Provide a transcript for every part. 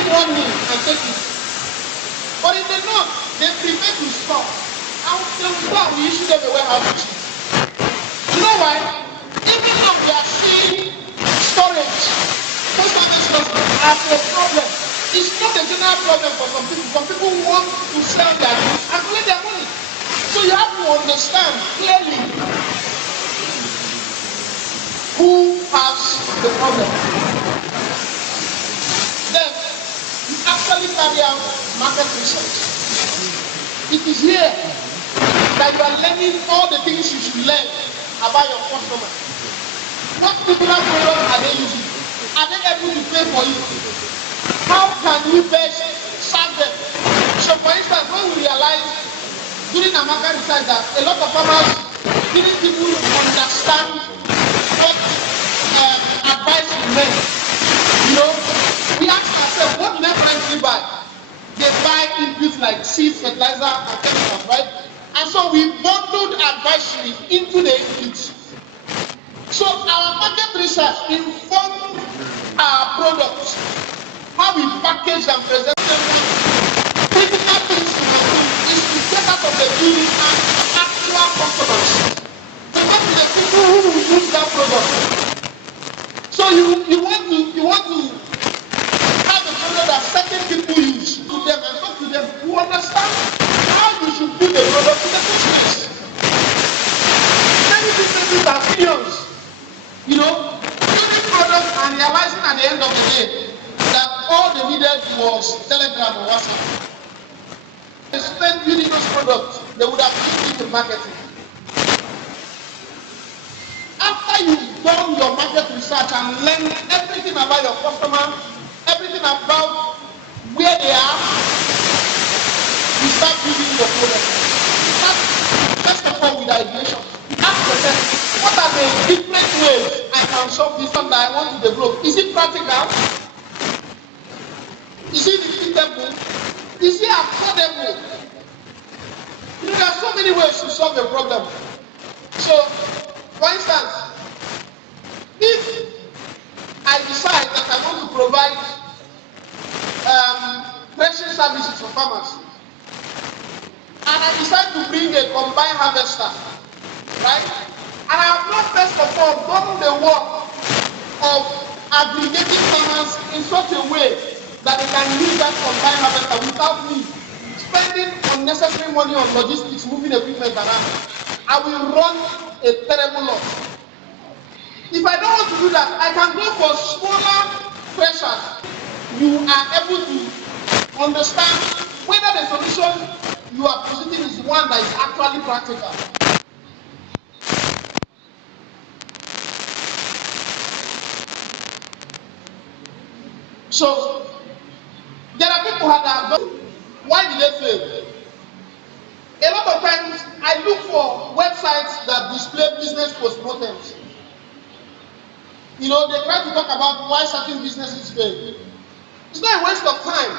give one meal and take it. But in the north, they prefer to stop. And they will stop, we issue them a warehouse receipt. You know why? Even if they are seeing storage, post office as a problem. It's not a general problem for some people. Some people want to sell their goods and collect their money. So you have to understand clearly who has the problem. Then you actually carry out market research. It is here that you are learning all the things you should learn about your customer. What particular product are they using? Are they able to pay for you? How can you best serve them? So for instance, when we realized during our market research that a lot of farmers didn't even understand what advice we meant. You know, we asked ourselves, what do they currently buy? They buy inputs like seeds, fertilizer, and chemicals, right? And so we bundled advisory into the inputs. So our market research informed our products, how we package and present them. Critical things to do is to get out of the building and actual customers. They want to the people who will use that product. So you want to have a product that certain people use to them and talk to them who understand how you should build a product to the business. Many businesses are millions, you know, building products and realizing at the end of the day that all they needed was Telegram or WhatsApp. They spent building those products, they would have used it in marketing. After you've done your market research and learned everything about your customer, everything about where they are, you start building your product. First of all, with ideation, ask yourself, what are the different ways I can solve this one that I want to develop? Is it practical? Is it repeatable? Is it affordable? You know, there are so many ways to solve a problem. So, for instance, if I decide that I want to provide threshing services for farmers, and I decide to bring a combine harvester, right? And I have not first of all done the work of aggregating farmers in such a way that they can use that combine harvester without me spending unnecessary money on logistics, moving equipment around. I will run a terrible loss. If I don't want to do that, I can go for smaller threshers. You are able to understand whether the solution you are presenting is one that is actually practical. So, there are people that have done. Why did they fail? A lot of times, I look for websites that display business postmortems. You know, they try to talk about why certain businesses fail. It's not a waste of time.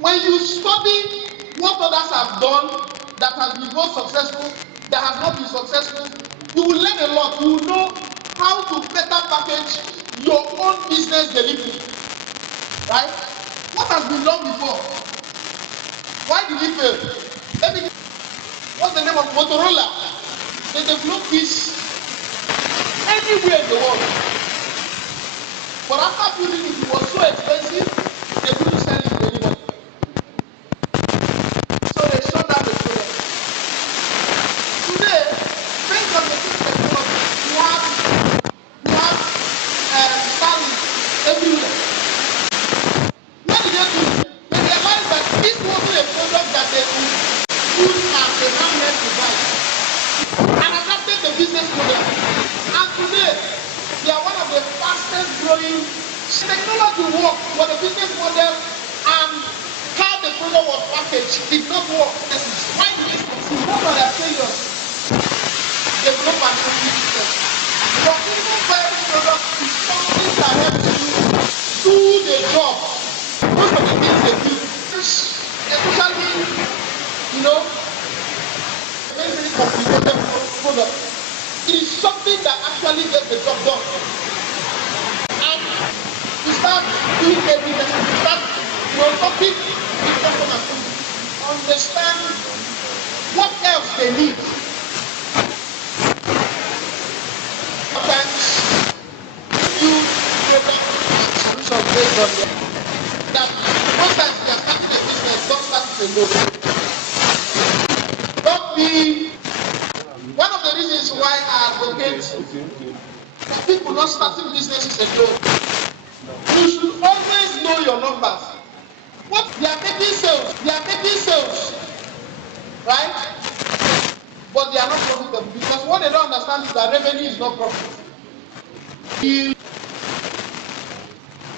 When you study what others have done that has been both successful, that has not been successful, you will learn a lot. You will know how to better package your own business delivery. Right? What has been done before? Why did it fail? What's the name of Motorola? They developed this anywhere in the world. But after building it, it was so expensive, they couldn't sell it to anybody. So they shut down the product. Today, based on the technology, you have salaries everywhere. What did they do? They realized that this wasn't a product that they could use as a handheld device and adapted the business model. And today, they are one of the fastest growing. Technology worked, but the business model and how the product was packaged did not work. This is why we see most of their failures develop an only business. But even buying product is something that helps you do the job. Most of the things they do, especially, you know, very complicated product. It is something that actually gets the job done. And you start doing everything, you start talking with customers, understand what else they need. Sometimes you solutions based on that. Most times you are starting a business, don't start with a loan. Don't be one of the reasons why I advocate for people not starting businesses alone. You should always know your numbers. What they are making sales, right? But they are not profitable because what they don't understand is that revenue is not profit.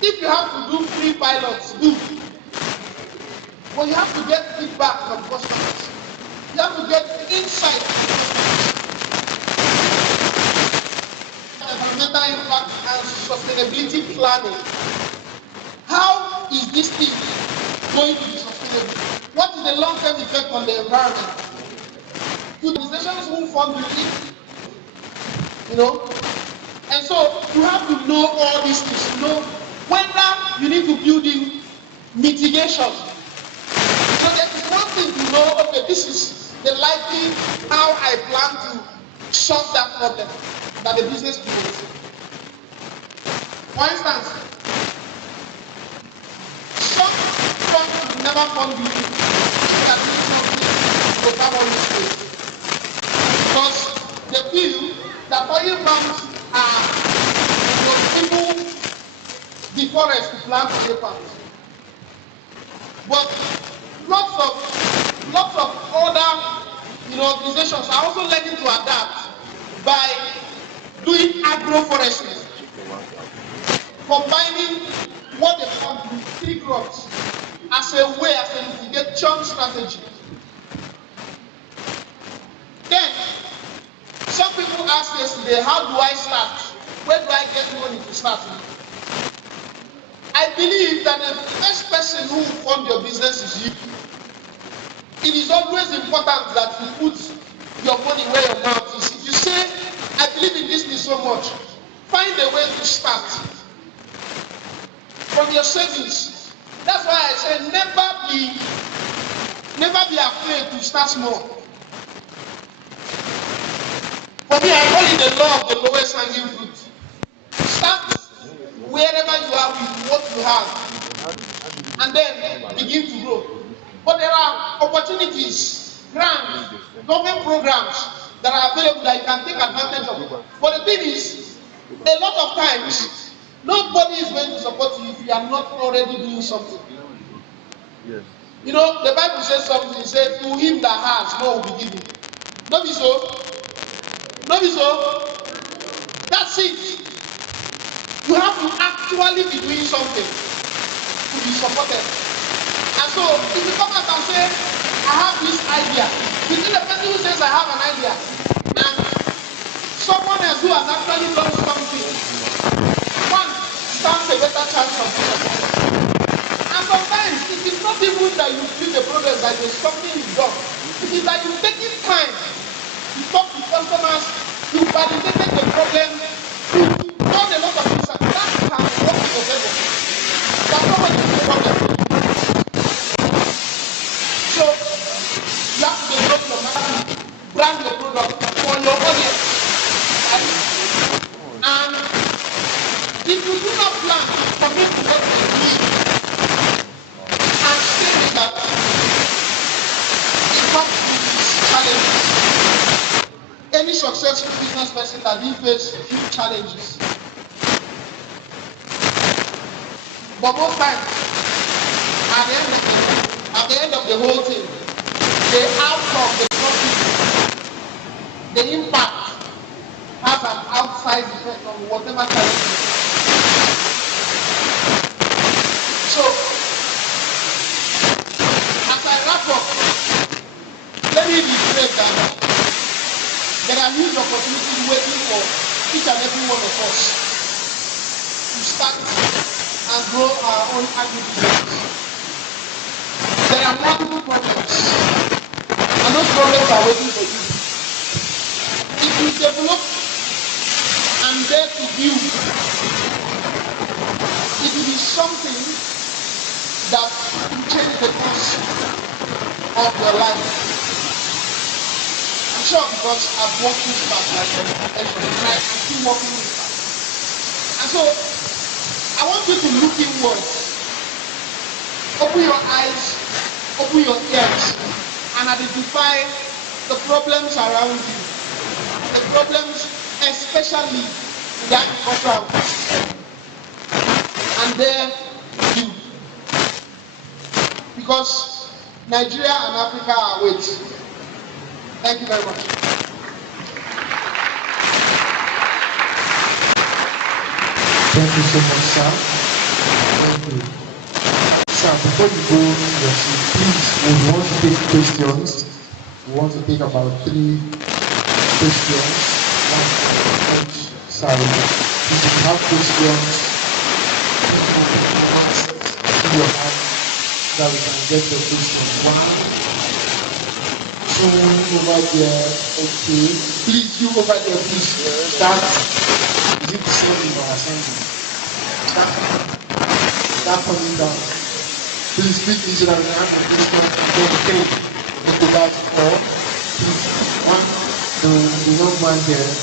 If you have to do free pilots, do. But you have to get feedback from customers. You have to get insight. Environmental impact and sustainability planning. How is this thing going to be sustainable? What is the long-term effect on the environment? Do the organizations who fund you? And so you have to know all these things. You know whether you need to build in mitigation. So there is one thing to know, okay, this is the likely how I plan to solve that problem that the business people will see. For instance, some funds will never fund you that to have on this place. Because they feel that oil farms are people deforest to plant oil farms. But lots of other organizations are also learning to adapt by doing agroforestry, combining what they call three crops as a mitigation strategy. Then some people asked yesterday, how do I start? Where do I get money to start with? I believe that the first person who will fund your business is you. It is always important that you put your money where your mouth is. If you say, I believe in this thing so much, find a way to start from your savings. That's why I say never be afraid to start small. For me, I call it the law of the lowest hanging fruit. Start wherever you are with what you have, and then begin to grow. But there are opportunities, grants, government programs that are available that you can take advantage of. But the thing is, a lot of times, nobody is going to support you if you are not already doing something. Yes. The Bible says something. It says, to him that has, more will be given. Not be so. Not be so. That's it. You have to actually be doing something to be supported. And so, if you come out and say, I have this idea, you see the person who says, I have an idea, and someone else who has actually done something, one stands a better chance of success. And sometimes, it is not even that you feel the progress, that there's something you've done. It is that you take it time to talk to customers, you validated the problem, you done a lot of things, and that can work in your favor. That's not what is the problem. So, you have to develop your market, brand your product for your audience. Right? And if you do not plan to commit to what they need, and stay with that, it comes with these challenges. Any successful business person that will face huge challenges. But most times, at the end of the whole thing, the outcome, the profit, the impact has an outside effect on whatever challenge. So, as I wrap up, let me reiterate that there are huge opportunities waiting for each and every one of us to start and grow our own agribusiness. There are multiple problems, and those problems are waiting for you. If you develop and dare to build, it will be something that will change the course of your life. I'm sure because I've worked with that, like I keep working with that. And so I want you to look inward. Open your eyes, open your ears, and identify the problems around you. The problems, especially in the agricultural industry. And there you. Because Nigeria and Africa are waiting. Thank you very much. Thank you so much, sir. Thank you. Sir, before you go to your seat, please, we want to take questions. We want to take about 3 questions. One for each side. If you have questions, please put your hand so that we can get the question. 1, 2 over there. Okay. Please, you over there, please. Start. Is it the same in our assembly? Start coming down. Please speak each other now. Okay. Go back to 4. Please. 1. The young man there.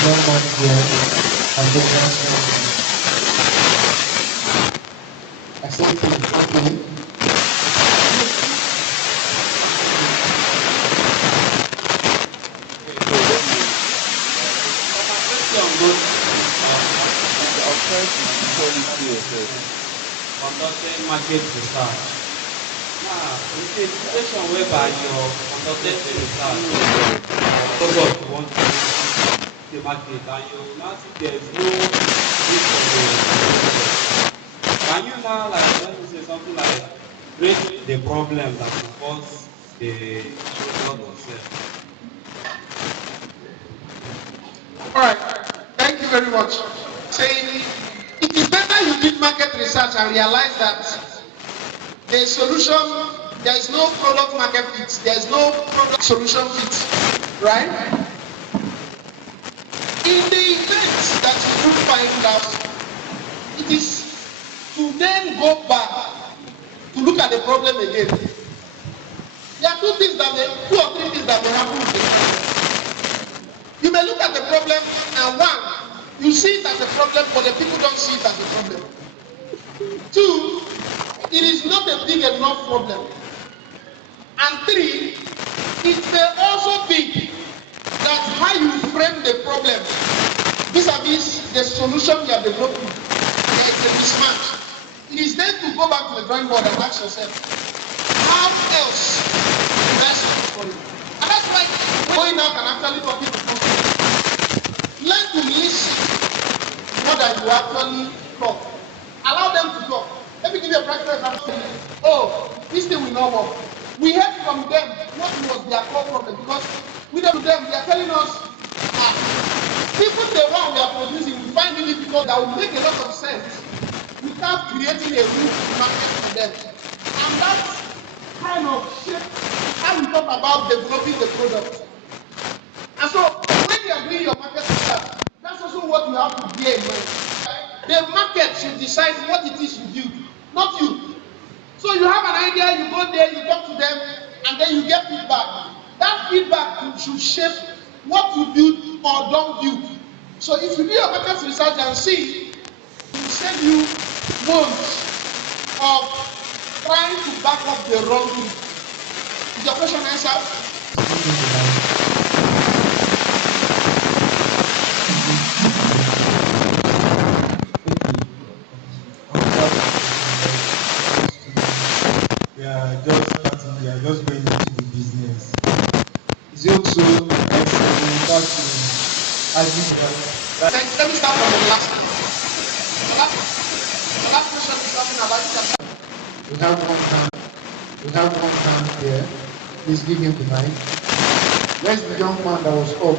Young man there. And then one. I said okay. Conducting market research. Now, it's a situation whereby you're conducting the research because of you want to the market and you now see there's no need for the can you now, like, let me say something like break the problem that will cause the product to sell? All right. Thank you very much. Saying it is better you did market research and realize that the solution, there is no product market fit, there is no product solution fit, right? In the event that you do find out, it is to then go back to look at the problem again. There are 2 or 3 things that may happen with the problem. You may look at the problem and 1, you see it as a problem, but the people don't see it as a problem. 2, it is not a big enough problem. And 3, it may also be that how you frame the problem vis-a-vis the solution you are developing, there is a mismatch. It is then to go back to the drawing board and ask yourself, how else do I solve for it? And that's why going out and actually talking to people, learn to listen more than you actually talk. Allow them to talk. Let me give you a practical example. Oh, this thing will not work. We heard from them what was their core problem because we don't them, they are telling us even the one we are producing, we find it difficult that will make a lot of sense without creating a route market for them. And that kind of shape how we talk about developing the product. And so when you are doing your market research, that's also what you have to bear in mind. The market should decide what it is you build, not you. So you have an idea, you go there, you talk to them, and then you get feedback. That feedback should shape what you build or don't build. So if you do your market research and see, it will save you months of trying to back up the wrong thing. Is your question answered? We are just going into the business. Is it also that Let me start from the last one. The last question is something about it. We have one hand here. Please give him the mic. Where's the young man that was up?